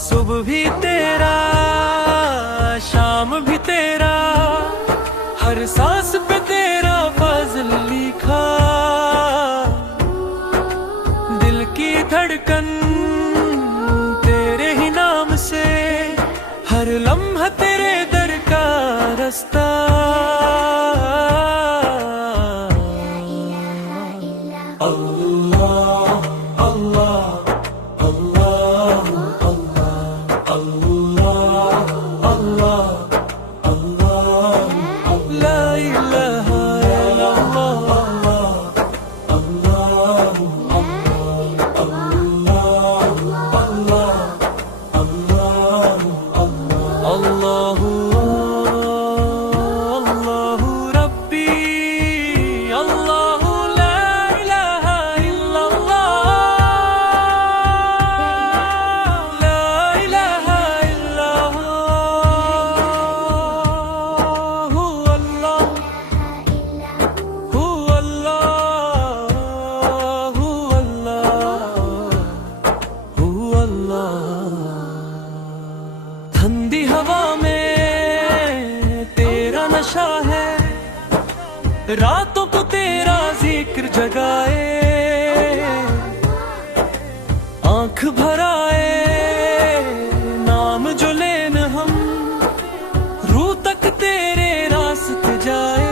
सुबह भी तेरा, शाम भी तेरा, हर सांस पे तेरा फजल लिखा। दिल की धड़कन तेरे ही नाम से, हर लम्हा तेरे दर का रास्ता। ठंडी हवा में तेरा नशा है, रातों को तेरा जिक्र जगाए। आंख भराए नाम जो लेन हम, रूह तक तेरे रास्ते जाए।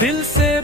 दिल से